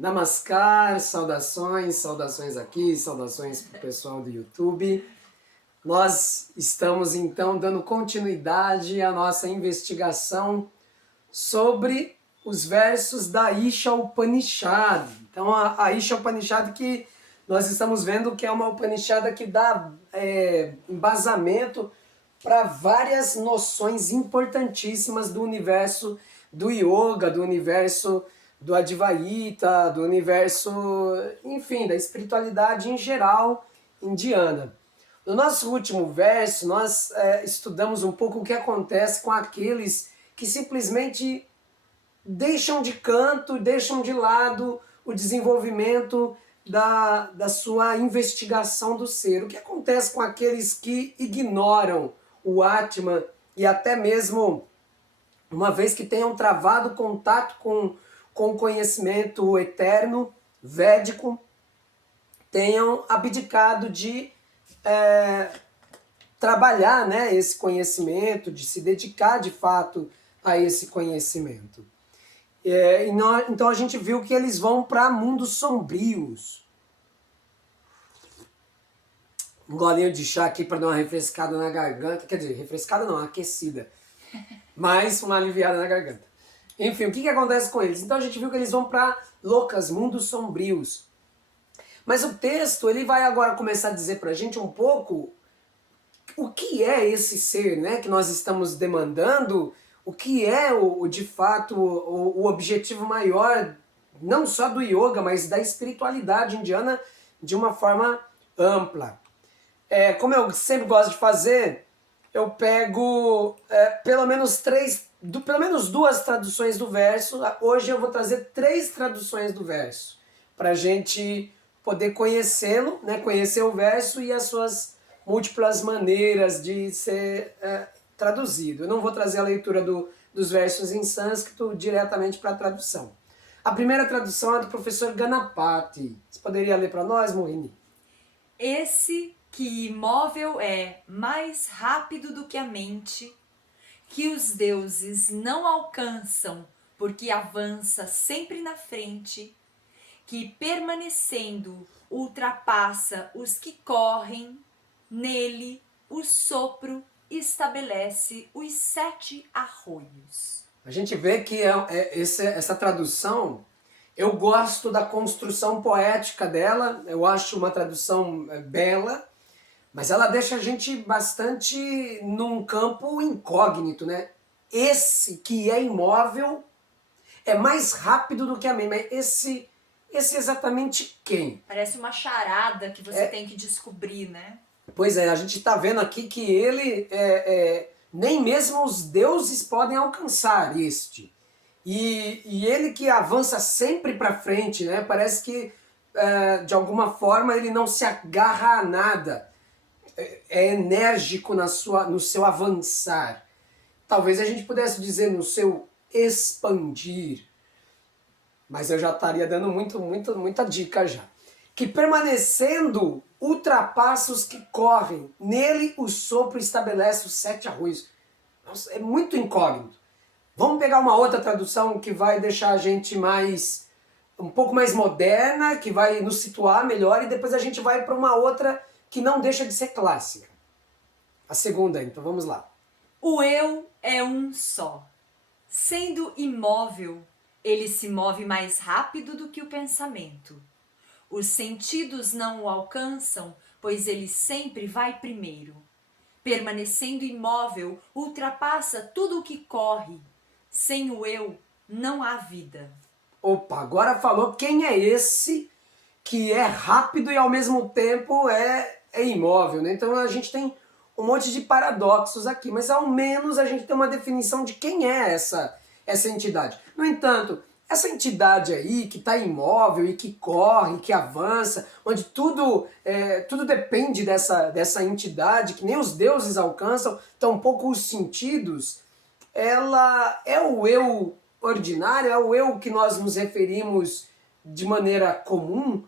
Namaskar, saudações aqui, saudações para o pessoal do YouTube. Nós estamos então dando continuidade à nossa investigação sobre os versos da Isha Upanishad. Então a Isha Upanishad que nós estamos vendo que é uma Upanishad que dá embasamento para várias noções importantíssimas do universo do yoga, do universo do Advaita, do universo, enfim, da espiritualidade em geral indiana. No nosso último verso, nós estudamos um pouco o que acontece com aqueles que simplesmente deixam de canto, deixam de lado o desenvolvimento da sua investigação do ser. O que acontece com aqueles que ignoram o Atman e até mesmo, uma vez que tenham travado contato com o conhecimento eterno, védico, tenham abdicado de trabalhar, né, esse conhecimento, de se dedicar de fato a esse conhecimento. Então a gente viu que eles vão para mundos sombrios. Um golinho de chá aqui para dar uma refrescada na garganta, quer dizer, refrescada não, aquecida, mas uma aliviada na garganta. Enfim, o que acontece com eles? Então a gente viu que eles vão para loucas, mundos sombrios. Mas o texto ele vai agora começar a dizer para a gente um pouco o que é esse ser, né, que nós estamos demandando, o que é de fato o objetivo maior, não só do yoga, mas da espiritualidade indiana de uma forma ampla. Como eu sempre gosto de fazer, eu pego pelo menos duas traduções do verso. Hoje eu vou trazer 3 traduções do verso, para a gente poder conhecê-lo, né, conhecer o verso e as suas múltiplas maneiras de ser traduzido. Eu não vou trazer a leitura dos versos em sânscrito diretamente para a tradução. A primeira tradução é do professor Ganapati. Você poderia ler para nós, Mohini? Esse que imóvel é mais rápido do que a mente, que os deuses não alcançam, porque avança sempre na frente, que permanecendo ultrapassa os que correm, nele o sopro estabelece os 7 arroios. A gente vê que essa tradução, eu gosto da construção poética dela, eu acho uma tradução bela, mas ela deixa a gente bastante num campo incógnito, né? Esse que é imóvel é mais rápido do que a mente, mas esse exatamente quem? Parece uma charada que você tem que descobrir, né? Pois é, a gente está vendo aqui que ele, nem mesmo os deuses podem alcançar este. E ele que avança sempre para frente, né? Parece que, de alguma forma, ele não se agarra a nada. É enérgico no seu avançar. Talvez a gente pudesse dizer no seu expandir. Mas eu já estaria dando muita dica já. Que permanecendo ultrapassa os que correm. Nele o sopro estabelece os 7 arroios. Nossa, é muito incógnito. Vamos pegar uma outra tradução que vai deixar a gente um pouco mais moderna, que vai nos situar melhor, e depois a gente vai para uma outra que não deixa de ser clássica. A segunda, então vamos lá. O eu é um só. Sendo imóvel, ele se move mais rápido do que o pensamento. Os sentidos não o alcançam, pois ele sempre vai primeiro. Permanecendo imóvel, ultrapassa tudo o que corre. Sem o eu, não há vida. Opa, agora falou quem é esse que é rápido e ao mesmo tempo é imóvel, né? Então a gente tem um monte de paradoxos aqui, mas ao menos a gente tem uma definição de quem é essa entidade. No entanto, essa entidade aí que está imóvel e que corre, que avança, onde tudo depende dessa entidade, que nem os deuses alcançam, tampouco os sentidos, ela é o eu ordinário, é o eu que nós nos referimos de maneira comum,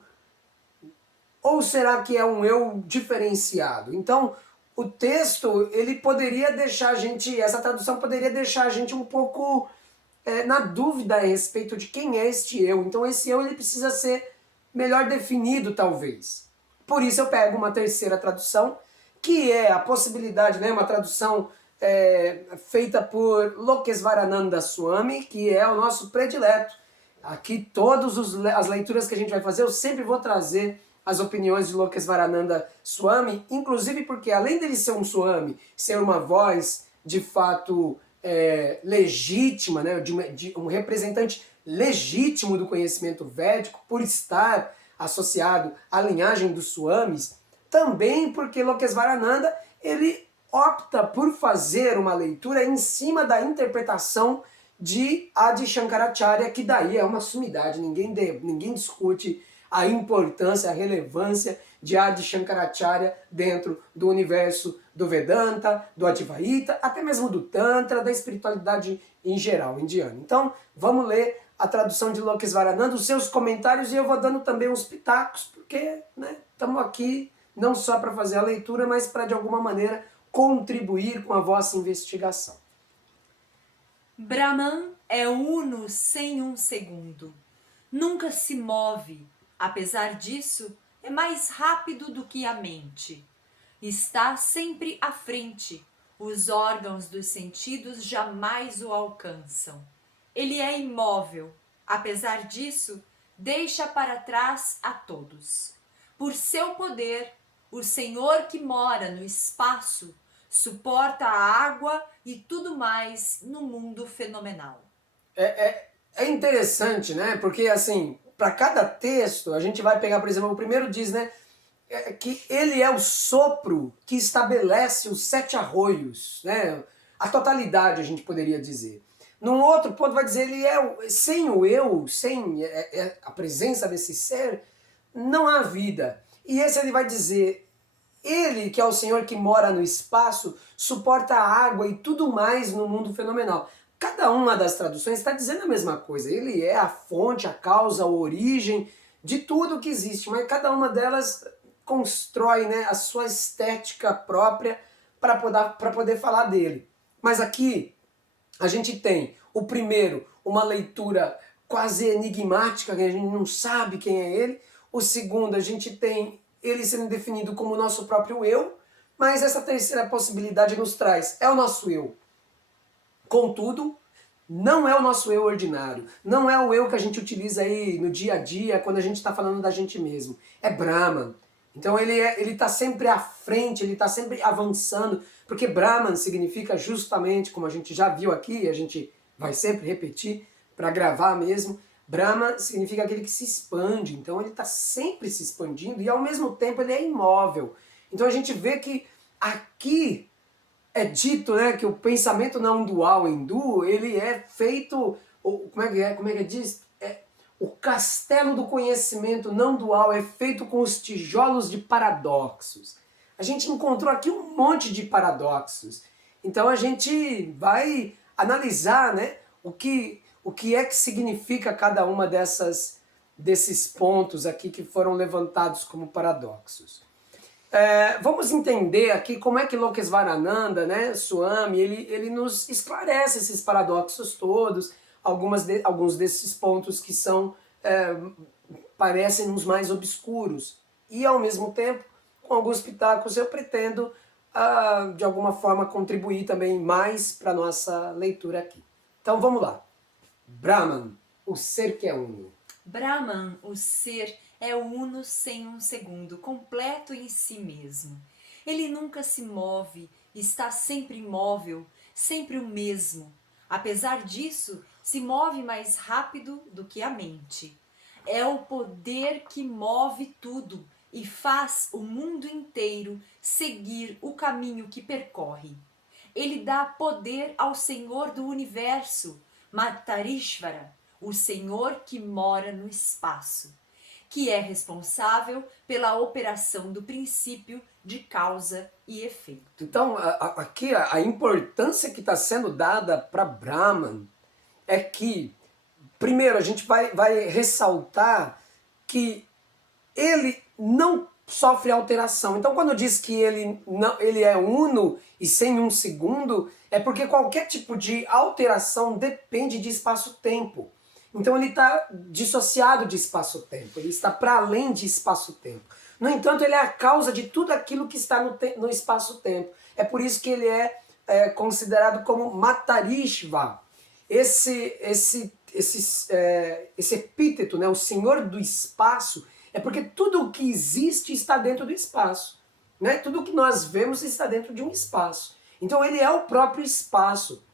ou será que é um eu diferenciado? Então, o texto, ele poderia deixar a gente, essa tradução poderia deixar a gente um pouco na dúvida a respeito de quem é este eu. Então esse eu ele precisa ser melhor definido, talvez. Por isso eu pego uma terceira tradução, que é a possibilidade, né, uma tradução feita por Lokesvarananda Swami, que é o nosso predileto. Aqui todas as leituras que a gente vai fazer, eu sempre vou trazer as opiniões de Lokesvarananda Swami, inclusive porque além dele ser um Swami, ser uma voz de fato legítima, né, de um representante legítimo do conhecimento védico, por estar associado à linhagem dos Swamis, também porque Lokesvarananda ele opta por fazer uma leitura em cima da interpretação de Adi Shankaracharya, que daí é uma sumidade, ninguém discute a importância, a relevância de Adi Shankaracharya dentro do universo do Vedanta, do Advaita, até mesmo do Tantra, da espiritualidade em geral, indiana. Então, vamos ler a tradução de Lokesvarananda, os seus comentários, e eu vou dando também uns pitacos, porque estamos aqui não só para fazer a leitura, mas para de alguma maneira contribuir com a vossa investigação. Brahman é uno sem um segundo. Nunca se move. Apesar disso, é mais rápido do que a mente. Está sempre à frente. Os órgãos dos sentidos jamais o alcançam. Ele é imóvel. Apesar disso, deixa para trás a todos. Por seu poder, o Senhor que mora no espaço suporta a água e tudo mais no mundo fenomenal. É interessante, né? Porque, assim, para cada texto, a gente vai pegar, por exemplo, o primeiro diz, né? Que ele é o sopro que estabelece os 7 arroios, né? A totalidade, a gente poderia dizer. Num outro ponto vai dizer, ele é sem o eu, sem a presença desse ser, não há vida. E esse ele vai dizer, ele que é o Senhor que mora no espaço, suporta a água e tudo mais no mundo fenomenal. Cada uma das traduções está dizendo a mesma coisa. Ele é a fonte, a causa, a origem de tudo que existe, mas cada uma delas constrói, né, a sua estética própria para poder falar dele. Mas aqui a gente tem o primeiro, uma leitura quase enigmática, que a gente não sabe quem é ele. O segundo, a gente tem ele sendo definido como o nosso próprio eu, mas essa terceira possibilidade nos traz, é o nosso eu. Contudo, não é o nosso eu ordinário, não é o eu que a gente utiliza aí no dia a dia, quando a gente está falando da gente mesmo. É Brahman. Então ele está sempre à frente, ele está sempre avançando, porque Brahman significa justamente, como a gente já viu aqui, a gente vai sempre repetir para gravar mesmo, Brahma significa aquele que se expande, então ele está sempre se expandindo e ao mesmo tempo ele é imóvel. Então a gente vê que aqui é dito, né, que o pensamento não dual hindu, ele é feito, como é que diz? O castelo do conhecimento não dual é feito com os tijolos de paradoxos. A gente encontrou aqui um monte de paradoxos. Então a gente vai analisar, né, o que é que significa cada uma desses pontos aqui que foram levantados como paradoxos. Vamos entender aqui como é que Lokesvarananda, né, Swami, ele nos esclarece esses paradoxos todos, alguns desses pontos que são parecem os mais obscuros. E ao mesmo tempo, com alguns pitacos, eu pretendo de alguma forma contribuir também mais para a nossa leitura aqui. Então vamos lá. Brahman, o ser que é uno. Brahman, o ser, é uno sem um segundo, completo em si mesmo. Ele nunca se move, está sempre imóvel, sempre o mesmo. Apesar disso, se move mais rápido do que a mente. É o poder que move tudo e faz o mundo inteiro seguir o caminho que percorre. Ele dá poder ao Senhor do Universo, Matarishvara, o Senhor que mora no espaço, que é responsável pela operação do princípio de causa e efeito. Então, aqui a importância que está sendo dada para Brahman é que, primeiro, a gente vai ressaltar que ele não sofre alteração. Então, quando diz que ele é uno e sem um segundo, é porque qualquer tipo de alteração depende de espaço-tempo. Então, ele está dissociado de espaço-tempo, ele está para além de espaço-tempo. No entanto, ele é a causa de tudo aquilo que está no espaço-tempo. É por isso que ele é considerado como Matarishva. Esse epíteto, né, o Senhor do Espaço, é porque tudo o que existe está dentro do espaço. Né? Tudo o que nós vemos está dentro de um espaço. Então ele é o próprio espaço.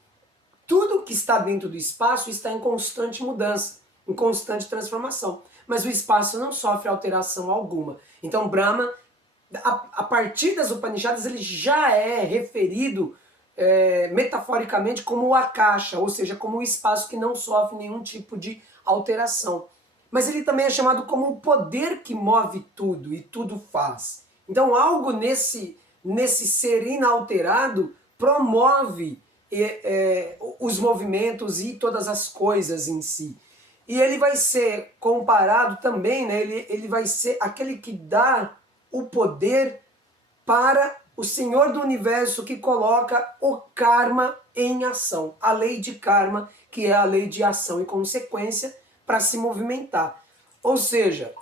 Tudo que está dentro do espaço está em constante mudança, em constante transformação. Mas o espaço não sofre alteração alguma. Então Brahma, a partir das Upanishads, ele já é referido metaforicamente como o Akasha, ou seja, como o espaço que não sofre nenhum tipo de alteração. Mas ele também é chamado como o poder que move tudo e tudo faz. Então algo nesse ser inalterado promove os movimentos e todas as coisas em si. E ele vai ser comparado também, né? Ele vai ser aquele que dá o poder para o Senhor do Universo, que coloca o karma em ação. A lei de karma, que é a lei de ação e consequência para se movimentar. Ou seja,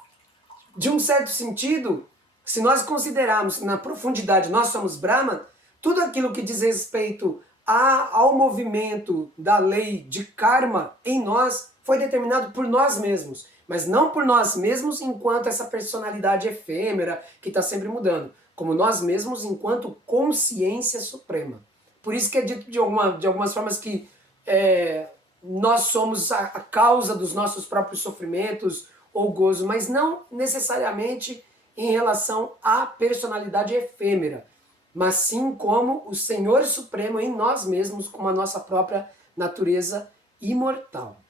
de um certo sentido, se nós considerarmos na profundidade nós somos Brahman, tudo aquilo que diz respeito ao movimento da lei de karma em nós foi determinado por nós mesmos, mas não por nós mesmos enquanto essa personalidade efêmera que está sempre mudando, como nós mesmos enquanto consciência suprema. Por isso que é dito de algumas formas que nós somos a causa dos nossos próprios sofrimentos ou gozo, mas não necessariamente em relação à personalidade efêmera, mas sim como o Senhor Supremo em nós mesmos, como a nossa própria natureza imortal.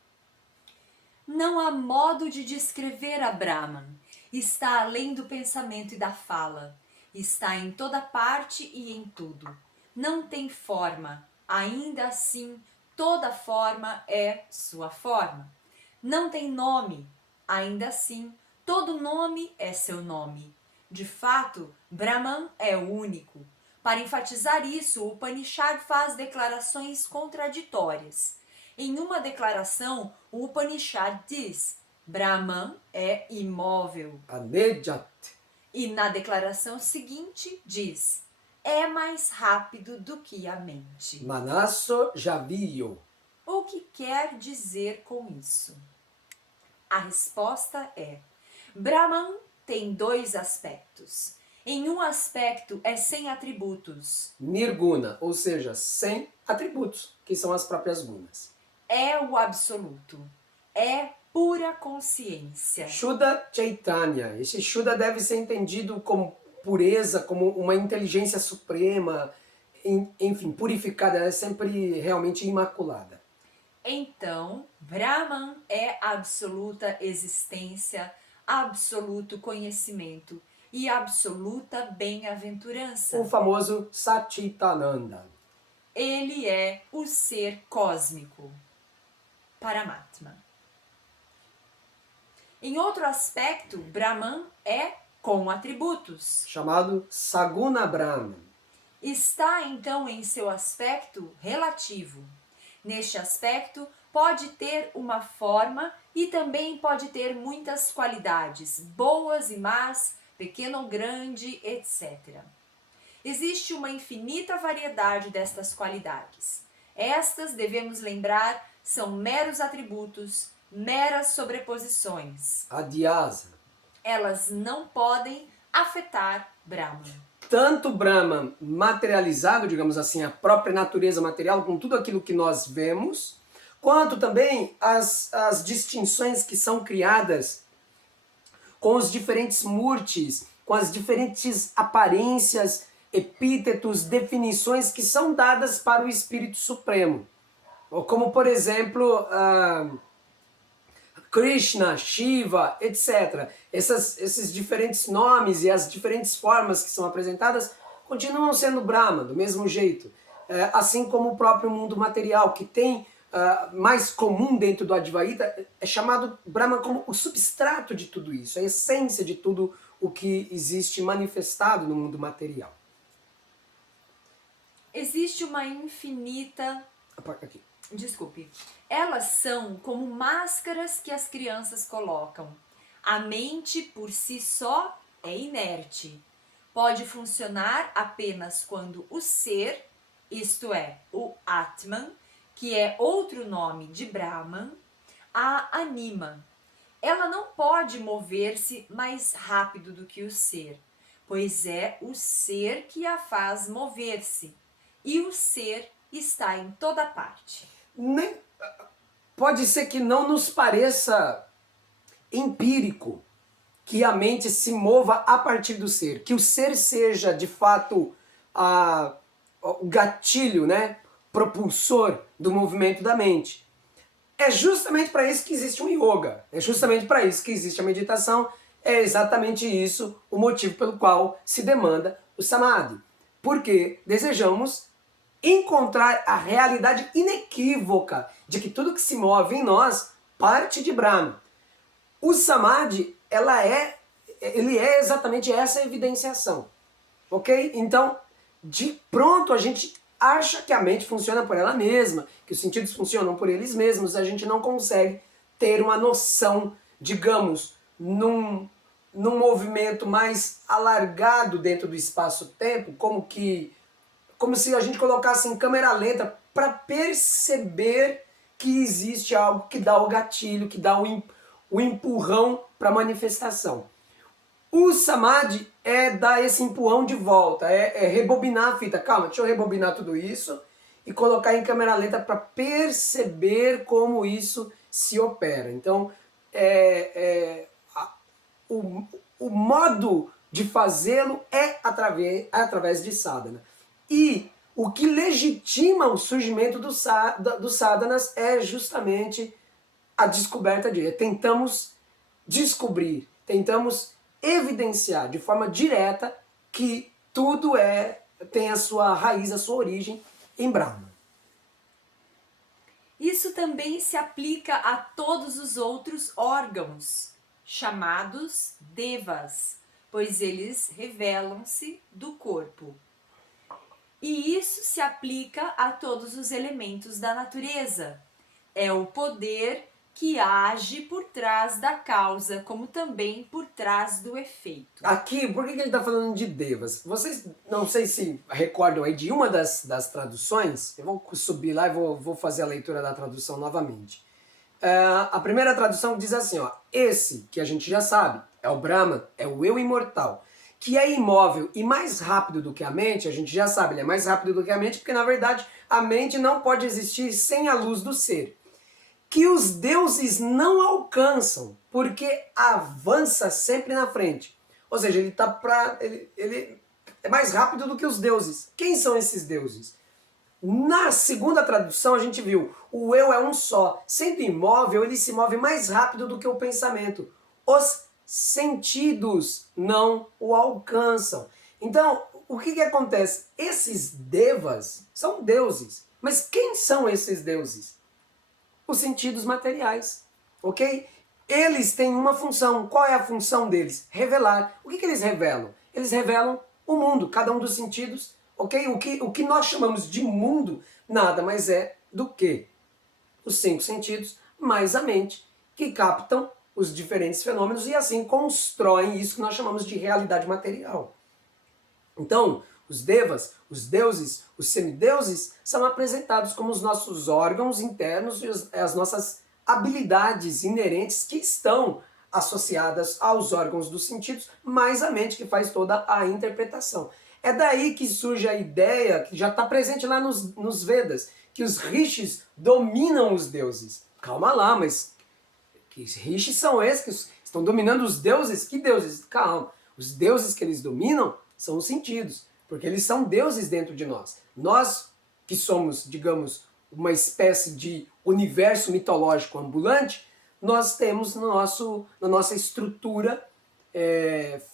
Não há modo de descrever a Brahman. Está além do pensamento e da fala. Está em toda parte e em tudo. Não tem forma. Ainda assim, toda forma é sua forma. Não tem nome. Ainda assim, todo nome é seu nome. De fato, Brahman é o único. Para enfatizar isso, o Upanishad faz declarações contraditórias. Em uma declaração, o Upanishad diz: Brahman é imóvel. Anejat. E na declaração seguinte diz: é mais rápido do que a mente. Manasso Javiyo. O que quer dizer com isso? A resposta é: Brahman tem dois aspectos. Em um aspecto é sem atributos. Nirguna, ou seja, sem atributos, que são as próprias gunas. É o absoluto. É pura consciência. Shuddha Chaitanya. Esse Shuddha deve ser entendido como pureza, como uma inteligência suprema, enfim, purificada, ela é sempre realmente imaculada. Então, Brahman é absoluta existência, absoluto conhecimento e absoluta bem-aventurança. O famoso Satchitananda. Ele é o ser cósmico, Paramatma. Em outro aspecto, Brahman é com atributos. Chamado Saguna Brahman. Está então em seu aspecto relativo. Neste aspecto, pode ter uma forma e também pode ter muitas qualidades, boas e más, pequeno ou grande, etc. Existe uma infinita variedade destas qualidades. Estas, devemos lembrar, são meros atributos, meras sobreposições. Adhyasa. Elas não podem afetar Brahman. Tanto Brahman materializado, digamos assim, a própria natureza material, com tudo aquilo que nós vemos, quanto também as distinções que são criadas com os diferentes murtis, com as diferentes aparências, epítetos, definições que são dadas para o Espírito Supremo. Como, por exemplo, Krishna, Shiva, etc. Esses diferentes nomes e as diferentes formas que são apresentadas continuam sendo Brahma, do mesmo jeito. Assim como o próprio mundo material, que tem mais comum dentro do Advaita, é chamado Brahma como o substrato de tudo isso, a essência de tudo o que existe manifestado no mundo material. Existe uma infinita... Aqui. Desculpe. Elas são como máscaras que as crianças colocam. A mente por si só é inerte. Pode funcionar apenas quando o ser, isto é, o Atman, que é outro nome de Brahman, a anima. Ela não pode mover-se mais rápido do que o ser, pois é o ser que a faz mover-se. E o ser está em toda parte. Nem, pode ser que não nos pareça empírico que a mente se mova a partir do ser, que o ser seja de fato o gatilho, né, propulsor do movimento da mente. É justamente para isso que existe um yoga, é justamente para isso que existe a meditação, é exatamente isso o motivo pelo qual se demanda o samadhi. Porque desejamos encontrar a realidade inequívoca de que tudo que se move em nós parte de Brahma. O samadhi, ele é exatamente essa evidenciação, ok? Então, de pronto a gente acha que a mente funciona por ela mesma, que os sentidos funcionam por eles mesmos, a gente não consegue ter uma noção, digamos, num movimento mais alargado dentro do espaço-tempo, como se a gente colocasse em câmera lenta para perceber que existe algo que dá o gatilho, que dá o empurrão para a manifestação. O samadhi é dar esse empurrão de volta, é rebobinar a fita. Calma, deixa eu rebobinar tudo isso e colocar em câmera lenta para perceber como isso se opera. Então, o modo de fazê-lo é através de sadhana. E o que legitima o surgimento dos sadhanas é justamente a descoberta de... Tentamos descobrir, tentamos evidenciar de forma direta que tudo tem a sua raiz, a sua origem em Brahma. Isso também se aplica a todos os outros órgãos, chamados devas, pois eles revelam-se do corpo. E isso se aplica a todos os elementos da natureza. É o poder que age por trás da causa, como também por trás do efeito. Aqui, por que ele está falando de devas? Vocês não sei se recordam aí de uma das traduções, eu vou subir lá e vou fazer a leitura da tradução novamente. A primeira tradução diz assim, ó, esse que a gente já sabe, é o Brahman, é o eu imortal, que é imóvel e mais rápido do que a mente, a gente já sabe, ele é mais rápido do que a mente, porque na verdade a mente não pode existir sem a luz do ser. Que os deuses não alcançam, porque avança sempre na frente. Ou seja, ele é mais rápido do que os deuses. Quem são esses deuses? Na segunda tradução a gente viu, o eu é um só. Sendo imóvel, ele se move mais rápido do que o pensamento. Os sentidos não o alcançam. Então, o que acontece? Esses devas são deuses. Mas quem são esses deuses? Os sentidos materiais, ok? Eles têm uma função. Qual é a função deles? Revelar. O que eles revelam? Eles revelam o mundo, cada um dos sentidos, ok? O que nós chamamos de mundo nada mais é do que os 5 sentidos mais a mente, que captam os diferentes fenômenos e assim constroem isso que nós chamamos de realidade material. Então, os devas, os deuses, os semideuses são apresentados como os nossos órgãos internos e as nossas habilidades inerentes que estão associadas aos órgãos dos sentidos, mais a mente que faz toda a interpretação. É daí que surge a ideia, que já está presente lá nos Vedas, que os rishis dominam os deuses. Calma lá, mas que rishis são esses que estão dominando os deuses? Que deuses? Calma, os deuses que eles dominam são os sentidos, porque eles são deuses dentro de nós. Nós, que somos, digamos, uma espécie de universo mitológico ambulante, nós temos na nossa estrutura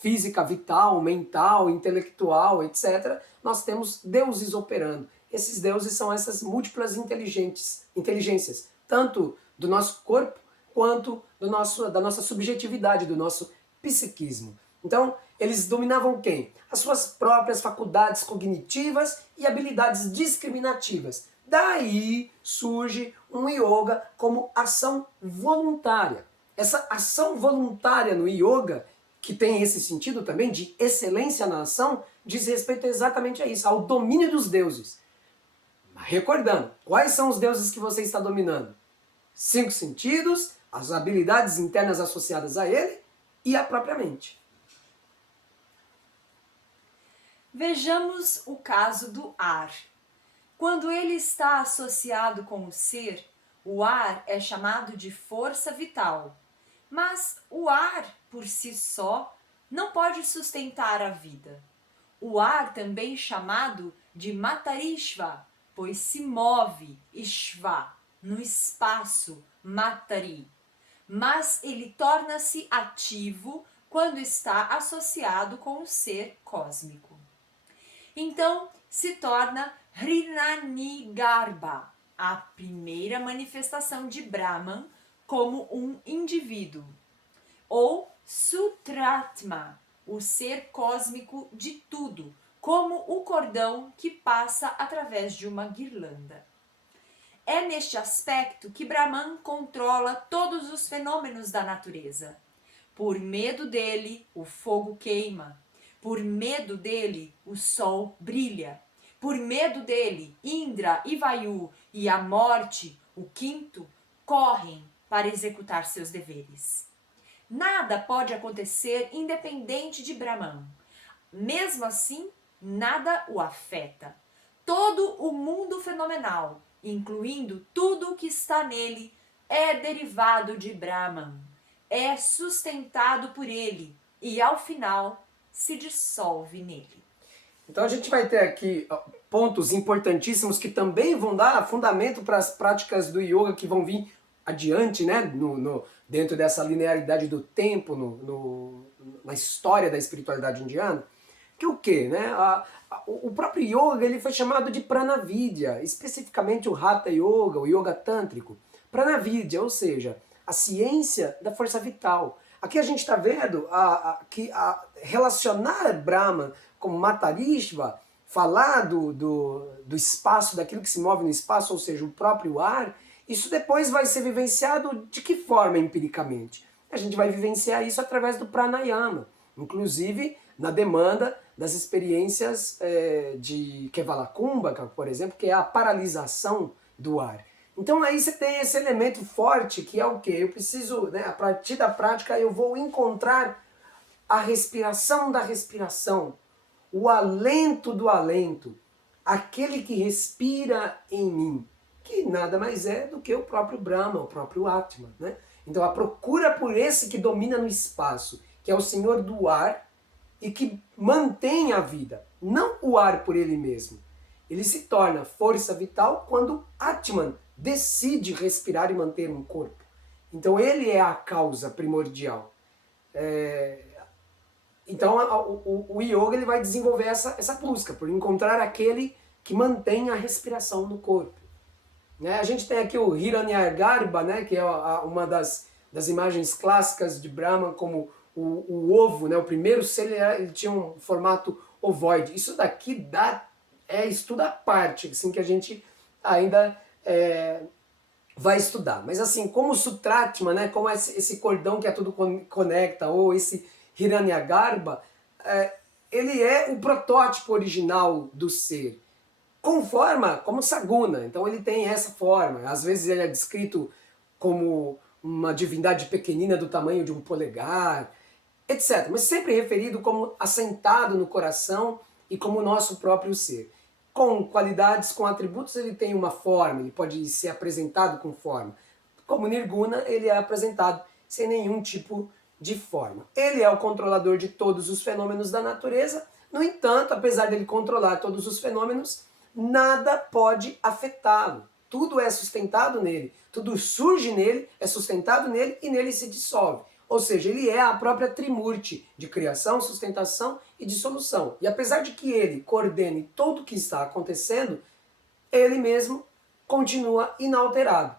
física, vital, mental, intelectual, etc., nós temos deuses operando. Esses deuses são essas múltiplas inteligências, tanto do nosso corpo quanto da nossa subjetividade, do nosso psiquismo. Então, eles dominavam quem? As suas próprias faculdades cognitivas e habilidades discriminativas. Daí surge um yoga como ação voluntária. Essa ação voluntária no yoga, que tem esse sentido também de excelência na ação, diz respeito exatamente a isso, ao domínio dos deuses. Recordando, quais são os deuses que você está dominando? 5 sentidos, as habilidades internas associadas a ele e a própria mente. Vejamos o caso do ar. Quando ele está associado com o ser, o ar é chamado de força vital. Mas o ar, por si só, não pode sustentar a vida. O ar também chamado de Matarishva, pois se move, Ishva, no espaço, Matari. Mas ele torna-se ativo quando está associado com o ser cósmico. Então se torna Hiranyagarbha, a primeira manifestação de Brahman como um indivíduo, ou Sutratma, o ser cósmico de tudo, como o cordão que passa através de uma guirlanda. É neste aspecto que Brahman controla todos os fenômenos da natureza. Por medo dele, o fogo queima. Por medo dele, o sol brilha. Por medo dele, Indra e Vayu e a morte, o quinto, correm para executar seus deveres. Nada pode acontecer independente de Brahman. Mesmo assim, nada o afeta. Todo o mundo fenomenal, incluindo tudo o que está nele, é derivado de Brahman, é sustentado por ele e, ao final, se dissolve nele. Então a gente vai ter aqui pontos importantíssimos que também vão dar fundamento para as práticas do yoga que vão vir adiante, né, dentro dessa linearidade do tempo, na história da espiritualidade indiana. Que o quê? Né? O próprio yoga ele foi chamado de Pranavidya, especificamente o Hatha Yoga, o Yoga Tântrico. Pranavidya, ou seja, a ciência da força vital. Aqui a gente está vendo que relacionar Brahma como Matarishva, falar do espaço, daquilo que se move no espaço, ou seja, o próprio ar, isso depois vai ser vivenciado de que forma empiricamente? A gente vai vivenciar isso através do pranayama, inclusive na demanda das experiências de Kevalakambhaka, por exemplo, que é a paralisação do ar. Então aí você tem esse elemento forte que é o quê? Eu preciso, né, a partir da prática eu vou encontrar a respiração da respiração, o alento do alento, aquele que respira em mim, que nada mais é do que o próprio Brahma, o próprio Atman, né? Então a procura por esse que domina no espaço, que é o Senhor do ar e que mantém a vida, não o ar por ele mesmo. Ele se torna força vital quando Atman decide respirar e manter um corpo. Então ele é a causa primordial. Então o yoga ele vai desenvolver essa busca por encontrar aquele que mantém a respiração no corpo. Né? A gente tem aqui o Hiranyagarbha, né, que é uma das imagens clássicas de Brahma, como o ovo, né, o primeiro ser ele tinha um formato ovoide. Isso daqui é estudo à parte, assim, que a gente ainda vai estudar. Mas assim, como o Sutratma, né, como esse cordão que a tudo conecta, ou esse Hiranyagarbha, ele é o protótipo original do ser. Com forma como Saguna, então ele tem essa forma. Às vezes ele é descrito como uma divindade pequenina do tamanho de um polegar, etc. Mas sempre referido como assentado no coração e como o nosso próprio ser. Com qualidades, com atributos, ele tem uma forma, ele pode ser apresentado com forma. Como Nirguna, ele é apresentado sem nenhum tipo de forma. Ele é o controlador de todos os fenômenos da natureza, no entanto, apesar dele controlar todos os fenômenos, nada pode afetá-lo. Tudo é sustentado nele, tudo surge nele, é sustentado nele e nele se dissolve. Ou seja, ele é a própria Trimurti de criação, sustentação e dissolução. E apesar de que ele coordene tudo o que está acontecendo, ele mesmo continua inalterado.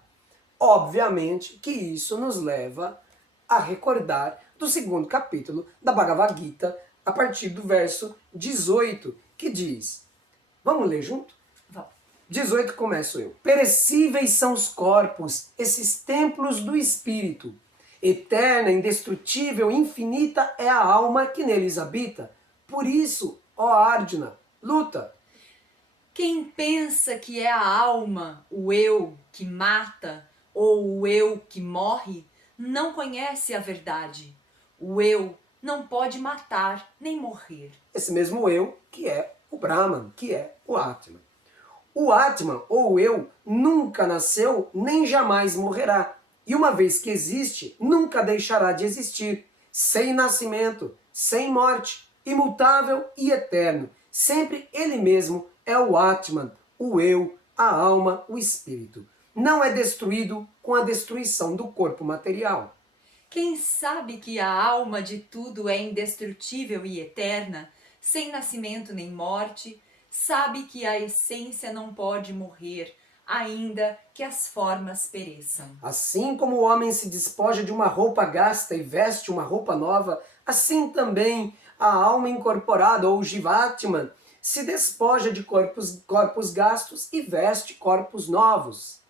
Obviamente que isso nos leva a recordar do segundo capítulo da Bhagavad Gita, a partir do verso 18, que diz, vamos ler junto? Vamos. 18 começo eu. Perecíveis são os corpos, esses templos do espírito. Eterna, indestrutível, infinita é a alma que neles habita. Por isso, ó Arjuna, luta. Quem pensa que é a alma, o eu que mata ou o eu que morre, não conhece a verdade. O eu não pode matar nem morrer. Esse mesmo eu que é o Brahman, que é o Atman. O Atman, ou eu, nunca nasceu nem jamais morrerá. E uma vez que existe, nunca deixará de existir. Sem nascimento, sem morte, imutável e eterno. Sempre ele mesmo é o Atman, o eu, a alma, o espírito. Não é destruído com a destruição do corpo material. Quem sabe que a alma de tudo é indestrutível e eterna, sem nascimento nem morte, sabe que a essência não pode morrer, ainda que as formas pereçam. Assim como o homem se despoja de uma roupa gasta e veste uma roupa nova, assim também a alma incorporada, ou Jivatman, se despoja de corpos gastos e veste corpos novos.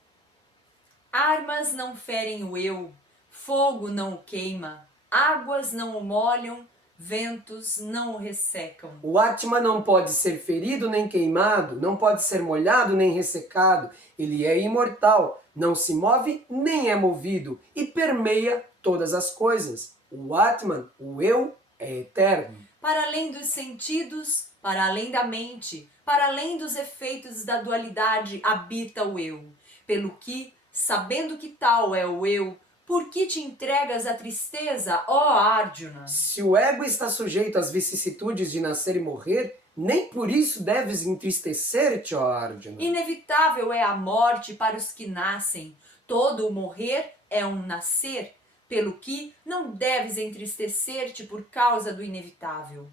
Armas não ferem o eu, fogo não o queima, águas não o molham, ventos não o ressecam. O Atman não pode ser ferido nem queimado, não pode ser molhado nem ressecado. Ele é imortal, não se move nem é movido e permeia todas as coisas. O Atman, o eu, é eterno. Para além dos sentidos, para além da mente, para além dos efeitos da dualidade, habita o eu. Pelo que, sabendo que tal é o eu, por que te entregas à tristeza, ó Arjuna? Se o ego está sujeito às vicissitudes de nascer e morrer, nem por isso deves entristecer-te, ó Arjuna. Inevitável é a morte para os que nascem. Todo o morrer é um nascer, pelo que não deves entristecer-te por causa do inevitável.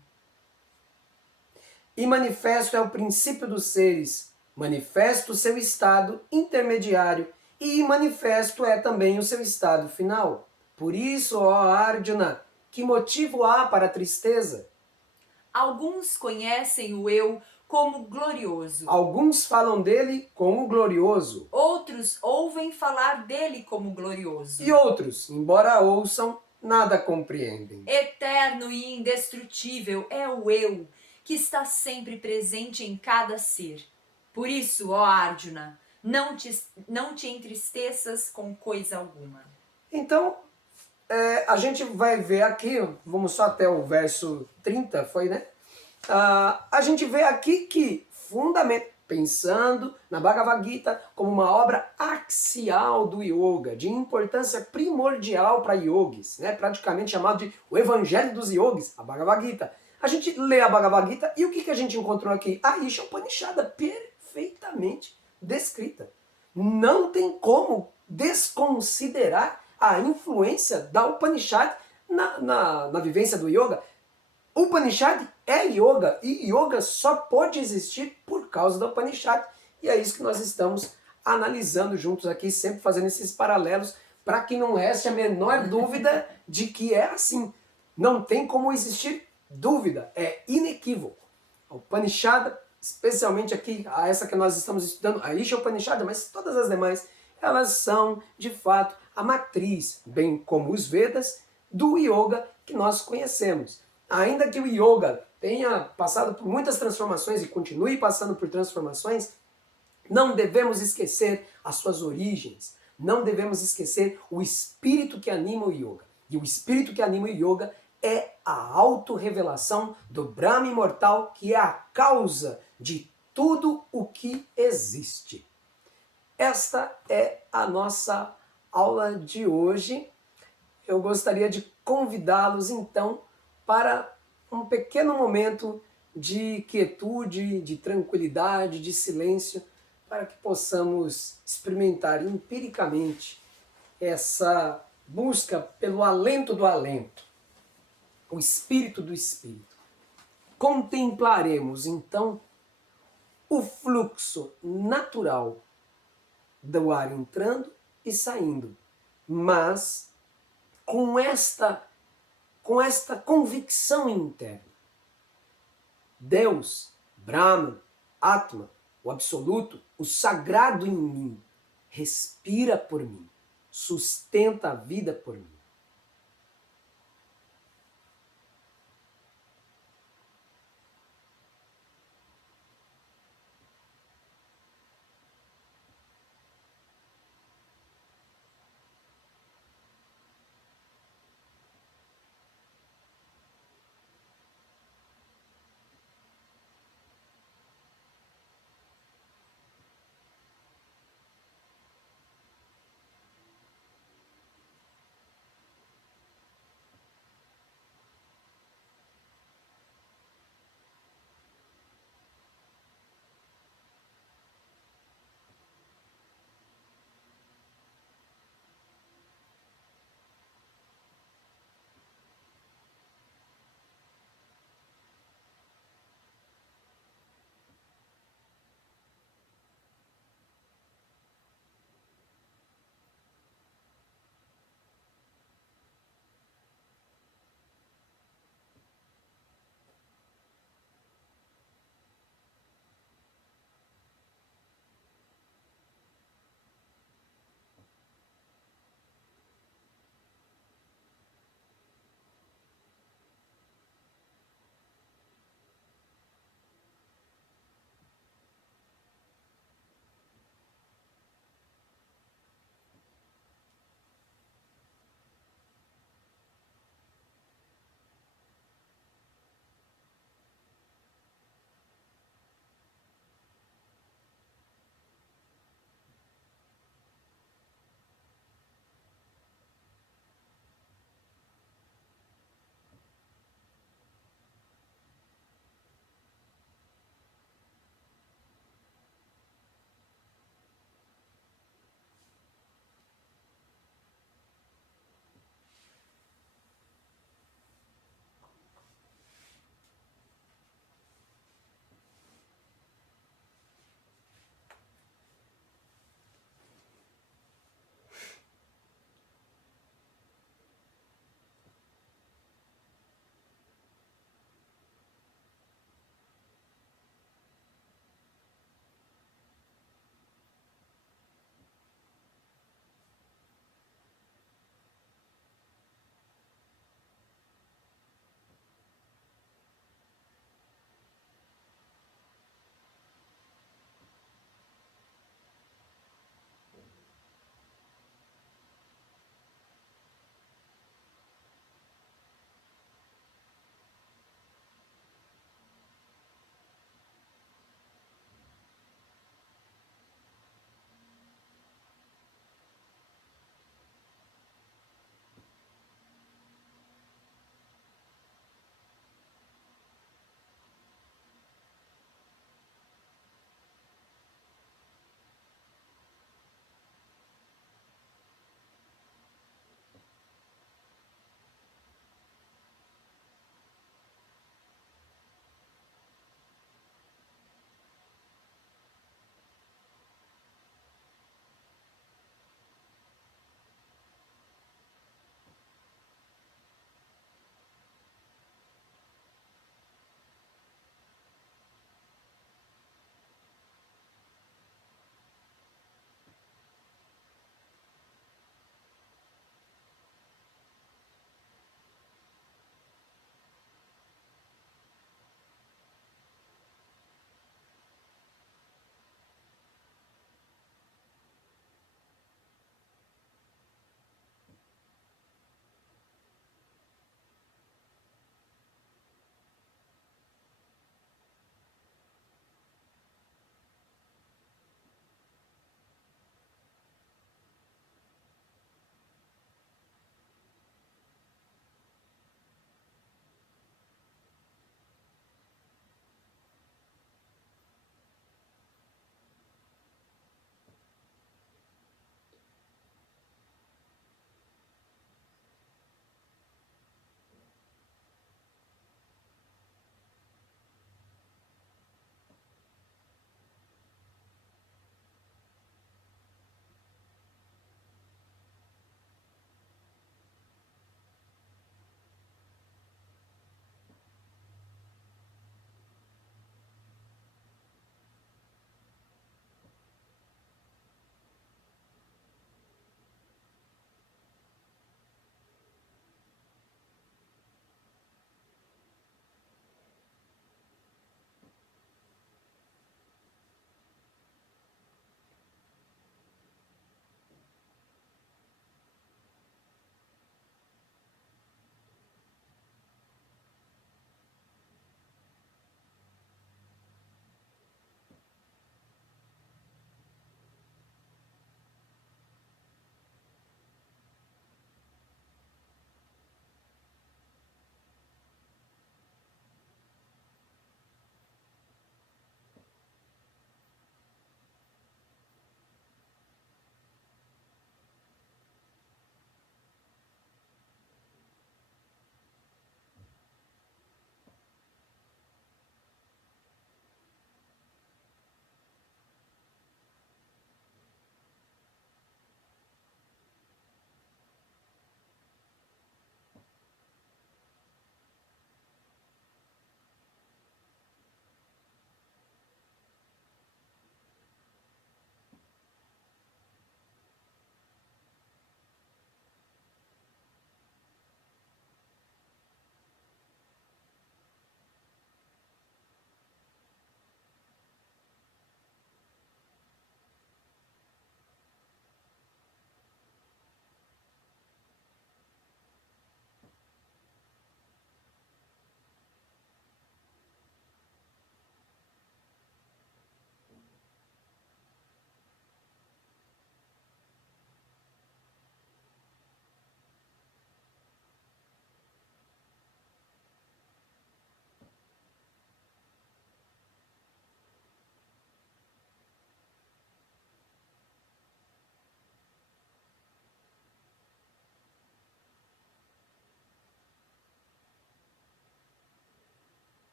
E manifesto é o princípio dos seres, manifesto o seu estado intermediário, e manifesto é também o seu estado final. Por isso, ó Arjuna, que motivo há para a tristeza? Alguns conhecem o eu como glorioso. Alguns falam dele como glorioso, Outros ouvem falar dele como glorioso. e outros, embora ouçam, nada compreendem. Eterno e indestrutível é o eu, que está sempre presente em cada ser. Por isso, ó Arjuna, não te entristeças com coisa alguma. Então, a gente vai ver aqui, vamos só até o verso 30, foi, né? A gente vê aqui que, pensando na Bhagavad Gita como uma obra axial do yoga, de importância primordial para yogis, né? Praticamente chamado de o Evangelho dos Yogis, a Bhagavad Gita. A gente lê a Bhagavad Gita e o que a gente encontrou aqui? A Isha Upanishada perfeitamente descrita. Não tem como desconsiderar a influência da Upanishad na vivência do yoga. Upanishad é yoga e yoga só pode existir por causa da Upanishad. E é isso que nós estamos analisando juntos aqui, sempre fazendo esses paralelos para que não reste a menor dúvida de que é assim. Não tem como existir dúvida, é inequívoco. A Upanishad, especialmente aqui, essa que nós estamos estudando, a Isha Upanishad, mas todas as demais, elas são, de fato, a matriz, bem como os Vedas, do yoga que nós conhecemos. Ainda que o yoga tenha passado por muitas transformações e continue passando por transformações, não devemos esquecer as suas origens. Não devemos esquecer o espírito que anima o yoga. E o espírito que anima o yoga é a autorrevelação do Brahma imortal, que é a causa de tudo o que existe. Esta é a nossa aula de hoje. Eu gostaria de convidá-los, então, para um pequeno momento de quietude, de tranquilidade, de silêncio, para que possamos experimentar empiricamente essa busca pelo alento do alento, o espírito do espírito. Contemplaremos, então, o fluxo natural do ar entrando e saindo, mas com esta com esta convicção interna. Deus, Brahman, Atma, o absoluto, o sagrado em mim, respira por mim, sustenta a vida por mim.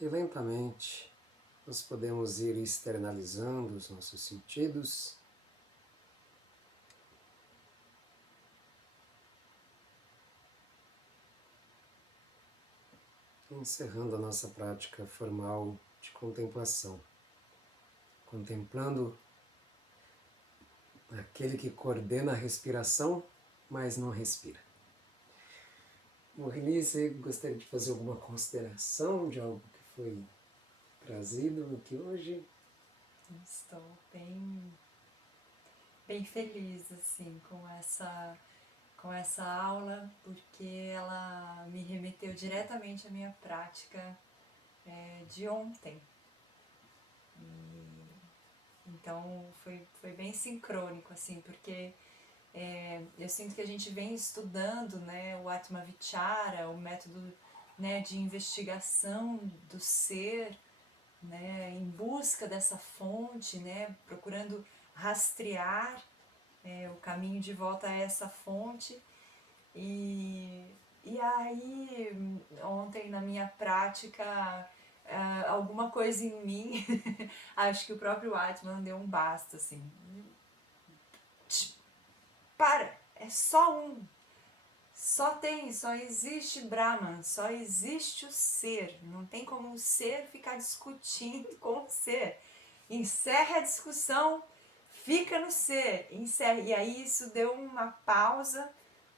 E lentamente nós podemos ir externalizando os nossos sentidos. Encerrando a nossa prática formal de contemplação. Contemplando aquele que coordena a respiração, mas não respira. Morrini, você gostaria de fazer alguma consideração de algo que foi trazido aqui hoje? Estou bem feliz assim com essa aula, porque ela me remeteu diretamente à minha prática de ontem. Então foi bem sincrônico, assim, porque eu sinto que a gente vem estudando, né, o Atma Vichara, o método, né, de investigação do ser, né, em busca dessa fonte, né, procurando rastrear o caminho de volta a essa fonte. E aí, ontem na minha prática, alguma coisa em mim, acho que o próprio Atman deu um basta, assim. Para, é só um. Só existe Brahman, só existe o ser. Não tem como o ser ficar discutindo com o ser. Encerra a discussão, fica no ser, encerra. E aí isso deu uma pausa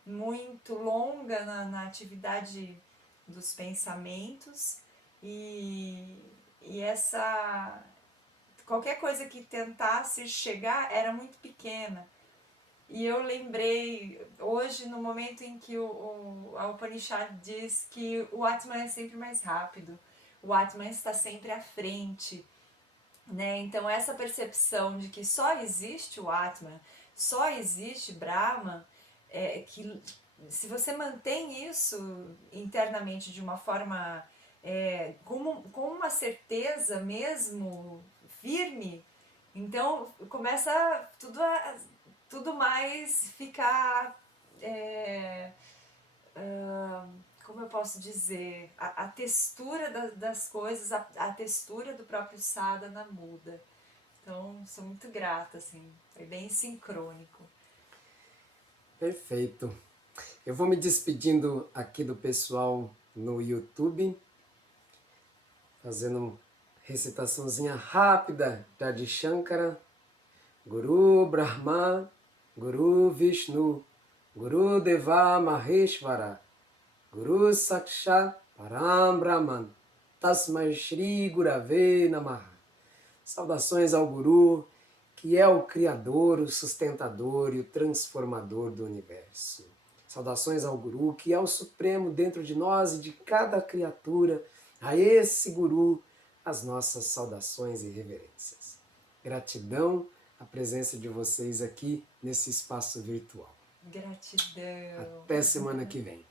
muito longa na atividade dos pensamentos e essa qualquer coisa que tentasse chegar era muito pequena. E eu lembrei hoje no momento em que a Upanishad diz que o Atman é sempre mais rápido, o Atman está sempre à frente, né? Então essa percepção de que só existe o Atman, só existe Brahman, que se você mantém isso internamente de uma forma com uma certeza mesmo firme, então começa tudo mais ficar como eu posso dizer, a textura das coisas, a textura do próprio sadhana muda. Então, sou muito grata, assim, foi bem sincrônico. Perfeito. Eu vou me despedindo aqui do pessoal no YouTube, fazendo uma recitaçãozinha rápida de Adi Shankara. Guru Brahma, Guru Vishnu, Guru Deva Maheshwara, Guru Sakshat Param Brahman, Tasmai Shri Gurave Namaha. Saudações ao Guru, que é o Criador, o sustentador e o transformador do universo. Saudações ao Guru, que é o Supremo dentro de nós e de cada criatura. A esse Guru, as nossas saudações e reverências. Gratidão a presença de vocês aqui nesse espaço virtual. Gratidão. Até semana que vem.